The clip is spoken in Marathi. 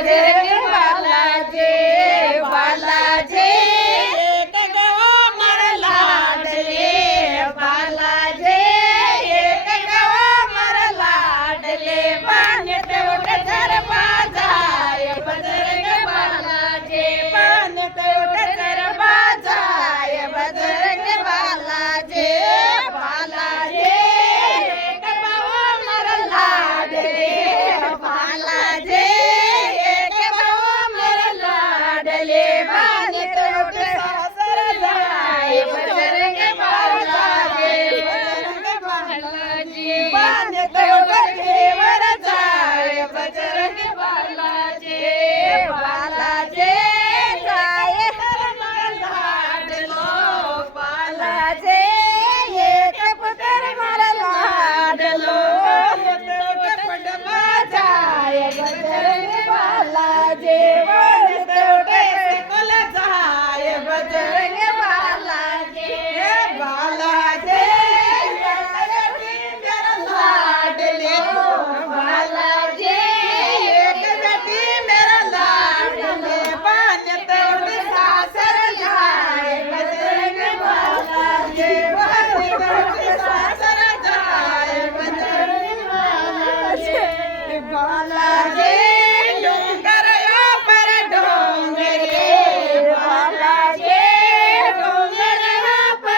बजरंग बालाजी बालाजी एक गाव मर लाडले बालाजी एक गाव मर लाडले पाण्यात उठ तर बाजाय बजरंग बालाजी पाण्यात उठ तर बाजाय बजरंग बालाजी बालाजी एक गाव मर लाडले बालाजी एक गाव मर लाडले पाण्यात उठ सासर जाय बजरंग बालाजी बजरंग बालाजी पाण्यात उठ देवर जाय बजरंग बालाजी बालाजी जाय तर मर लाडलो बालाजी एक पुत्र मर लाडलो जाय बजरंग बालाजी वरत उठे सकल जाय बजरंग बालाजी बालाजी मेरा लाडले बालाजी एक बेटी मेरा लाडले पाण्यात उठ सासर जाय बजरंग बालाजी वरत उठ सासर जाय बजरंग बालाजी बाला